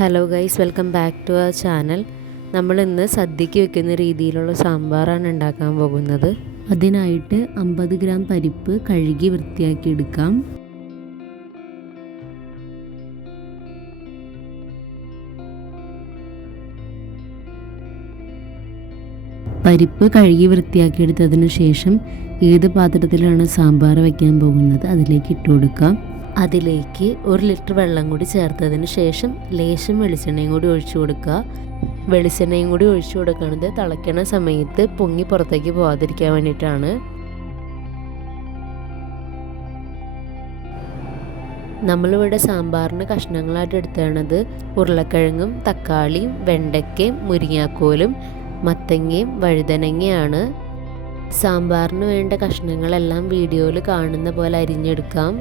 Hello guys, welcome back to our channel. നമ്മളിന്ന് സദ്യക്ക് വെക്കുന്ന രീതിയിലുള്ള സാമ്പാറാണ് ഉണ്ടാക്കാൻ പോകുന്നത്. അതിനായിട്ട് 50 ഗ്രാം പരിപ്പ് കഴുകി വൃത്തിയാക്കി എടുക്കാം. പരിപ്പ് കഴുകി വൃത്തിയാക്കിയെടുത്തതിനു ശേഷം ഏത് പാത്രത്തിലാണ് സാമ്പാർ വയ്ക്കാൻ പോകുന്നത് അതിലേക്ക് ഇട്ട് കൊടുക്കാം. അതിലേക്ക് 1 ലിറ്റർ വെള്ളം കൂടി ചേർത്തതിന് ശേഷം ലേശം വെളിച്ചെണ്ണയും കൂടി ഒഴിച്ചു കൊടുക്കുക. വെളിച്ചെണ്ണയും കൂടി ഒഴിച്ചു കൊടുക്കുന്നത് തിളയ്ക്കണ സമയത്ത് പൊങ്ങി പുറത്തേക്ക് പോകാതിരിക്കാൻ വേണ്ടിയിട്ടാണ്. നമ്മളിവിടെ സാമ്പാറിന് കഷ്ണങ്ങളായിട്ട് എടുത്തത് ഉരുളക്കിഴങ്ങും തക്കാളിയും വെണ്ടയ്ക്കയും മുരിങ്ങാക്കോലും മത്തങ്ങയും വഴുതനങ്ങയാണ്. സാമ്പാറിന് വേണ്ട കഷ്ണങ്ങളെല്ലാം വീഡിയോയിൽ കാണുന്ന പോലെ അരിഞ്ഞെടുക്കാം.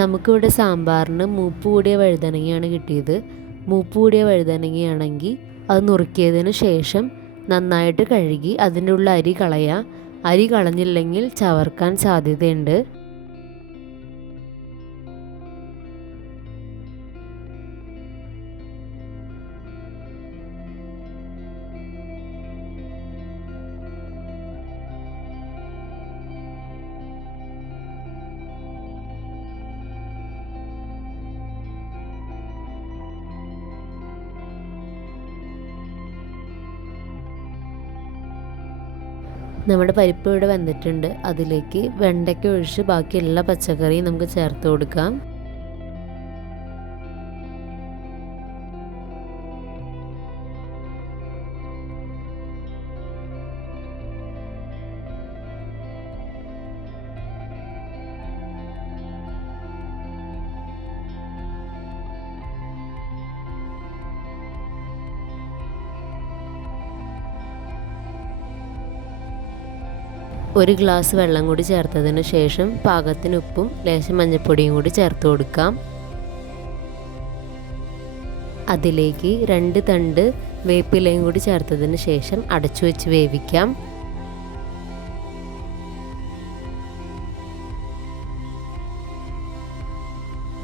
നമുക്കിവിടെ സാമ്പാറിന് മൂപ്പ് കൂടിയ വഴുതനങ്ങയാണ് കിട്ടിയത്. മൂപ്പ് കൂടിയ വഴുതനങ്ങയാണെങ്കിൽ അത് നുറുക്കിയതിന് ശേഷം നന്നായിട്ട് കഴുകി അതിൻ്റെ ഉള്ള അരി കളയുക. അരി കളഞ്ഞില്ലെങ്കിൽ ചവർക്കാൻ സാധ്യതയുണ്ട്. നമ്മുടെ പരിപ്പ് ഇവിടെ വെന്തിട്ടുണ്ട്. അതിലേക്ക് വെണ്ടയ്ക്ക ഒഴിച്ച് ബാക്കി എല്ലാ പച്ചക്കറിയും നമുക്ക് ചേർത്ത് കൊടുക്കാം. ഒരു ഗ്ലാസ് വെള്ളം കൂടി ചേർത്തതിന് ശേഷം പാകത്തിന് ഉപ്പും ലേശം മഞ്ഞൾപ്പൊടിയും കൂടി ചേർത്ത് കൊടുക്കാം. അതിലേക്ക് 2 തണ്ട് വേപ്പിലയും കൂടി ചേർത്തതിന് ശേഷം അടച്ചു വെച്ച് വേവിക്കാം.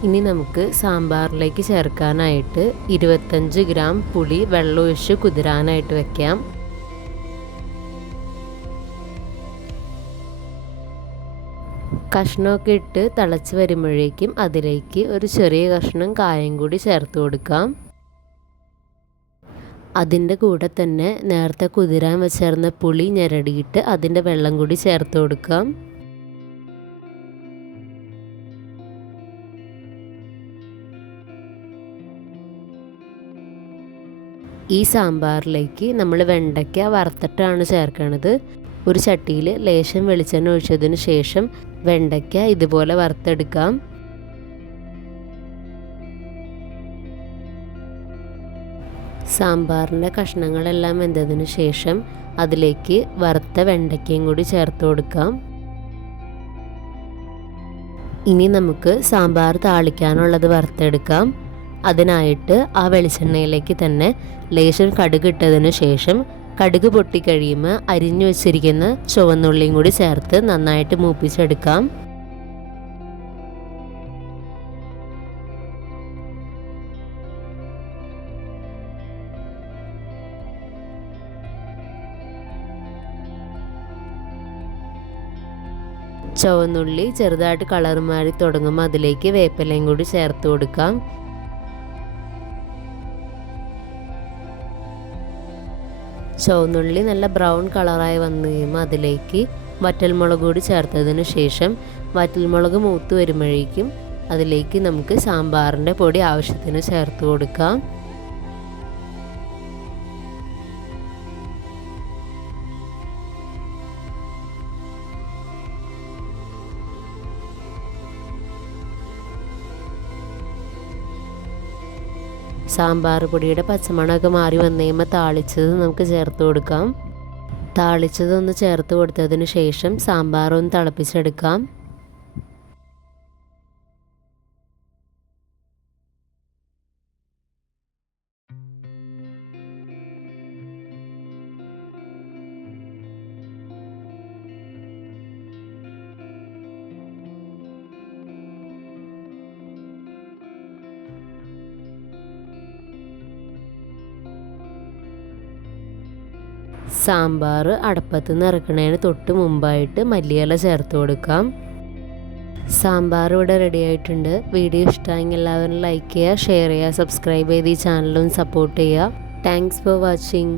ഇനി നമുക്ക് സാമ്പാറിലേക്ക് ചേർക്കാനായിട്ട് 25 ഗ്രാം പുളി വെള്ളമൊഴിച്ച് കുതിരാനായിട്ട് വെക്കാം. കഷ്ണമൊക്കെ ഇട്ട് തിളച്ച് വരുമ്പോഴേക്കും അതിലേക്ക് ഒരു ചെറിയ കഷ്ണം കായം കൂടി ചേർത്ത് കൊടുക്കാം. അതിൻ്റെ കൂടെ തന്നെ നേരത്തെ കുതിരാൻ വെച്ചിരുന്ന പുളി ഞെരടിയിട്ട് അതിൻ്റെ വെള്ളം കൂടി ചേർത്ത് കൊടുക്കാം. ഈ സാമ്പാറിലേക്ക് നമ്മൾ വെണ്ടയ്ക്ക വറുത്തിട്ടാണ് ചേർക്കുന്നത്. ഒരു ചട്ടിയിൽ ലേശം വെളിച്ചെണ്ണ ഒഴിച്ചതിന് ശേഷം വെണ്ടയ്ക്ക ഇതുപോലെ വറുത്തെടുക്കാം. സാമ്പാറിൻ്റെ കഷ്ണങ്ങളെല്ലാം വെന്തതിന് ശേഷം അതിലേക്ക് വറുത്ത വെണ്ടയ്ക്കയും കൂടി ചേർത്ത് കൊടുക്കാം. ഇനി നമുക്ക് സാമ്പാർ താളിക്കാനുള്ളത് വറുത്തെടുക്കാം. അതിനായിട്ട് ആ വെളിച്ചെണ്ണയിലേക്ക് തന്നെ ലേശം കടുക് ഇട്ടതിന് ശേഷം കടുക് പൊട്ടിക്കഴിയുമ്പോൾ അരിഞ്ഞു വെച്ചിരിക്കുന്ന ചുവന്നുള്ളിയും കൂടി ചേർത്ത് നന്നായിട്ട് മൂപ്പിച്ചെടുക്കാം. ചുവന്നുള്ളി ചെറുതായിട്ട് കളർ മാറി തുടങ്ങുമ്പോൾ അതിലേക്ക് വേപ്പിലയും കൂടി ചേർത്ത് കൊടുക്കാം. ചുവന്നുള്ളി നല്ല ബ്രൗൺ കളറായി വന്നു കഴിയുമ്പോൾ അതിലേക്ക് വറ്റൽമുളക് കൂടി ചേർത്തതിന് ശേഷം വറ്റൽമുളക് മൂത്ത് വരുമ്പോഴേക്കും അതിലേക്ക് നമുക്ക് സാമ്പാറിൻ്റെ പൊടി ആവശ്യത്തിന് ചേർത്ത് കൊടുക്കാം. സാമ്പാർ പൊടിയുടെ പച്ചമണമൊക്കെ മാറി വന്നു കഴിയുമ്പോൾ താളിച്ചത് നമുക്ക് ചേർത്ത് കൊടുക്കാം. താളിച്ചതൊന്ന് ചേർത്ത് കൊടുത്തതിന് ശേഷം സാമ്പാറൊന്ന് തിളപ്പിച്ചെടുക്കാം. സാമ്പാർ അടുപ്പത്ത് നിന്ന് ഇറക്കുന്നതിന് തൊട്ട് മുമ്പായിട്ട് മല്ലിയില ചേർത്ത് കൊടുക്കാം. സാമ്പാർ ഇവിടെ റെഡി ആയിട്ടുണ്ട്. വീഡിയോ ഇഷ്ടമായെങ്കിൽ എല്ലാവരും ലൈക്ക് ചെയ്യുക, ഷെയർ ചെയ്യുക, സബ്സ്ക്രൈബ് ചെയ്ത് ഈ ചാനലും സപ്പോർട്ട് ചെയ്യുക. Thanks for watching.